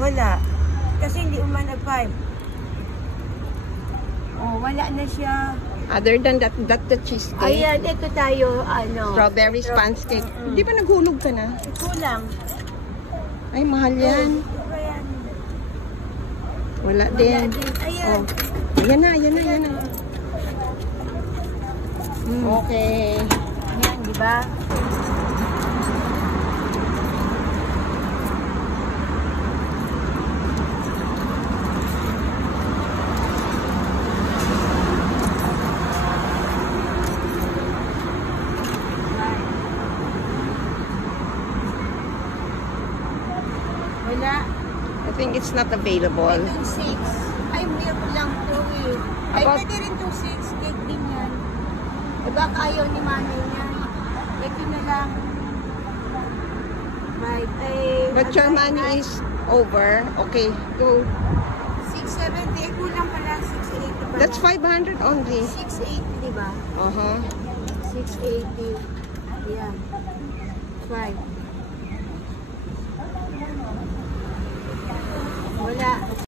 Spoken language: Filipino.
Wala. Kasi hindi umana 5. Oh, wala na siya. Other than that, the cheesecake. Ayan, ito tayo, ano. Strawberry sponge cake. Hindi ba naghulog ka na? Kulang. Ay, mahal yan. Ayan. Wala din. Ayan. Oh. Ayan na. Okay. Ayan, di ba? Wala. I think it's not available. Itong 6. Ay, meron lang to eh. Ay, About- pwede rin itong 6. Cake din yan. Eh, baka ayaw ni mami niya. Ito na lang. Right. Ay, But your money is over. Okay, go. 670. Eh, kulang pala. 680 pala. That's 500 only. 680, di ba? 680. Ayan. 5.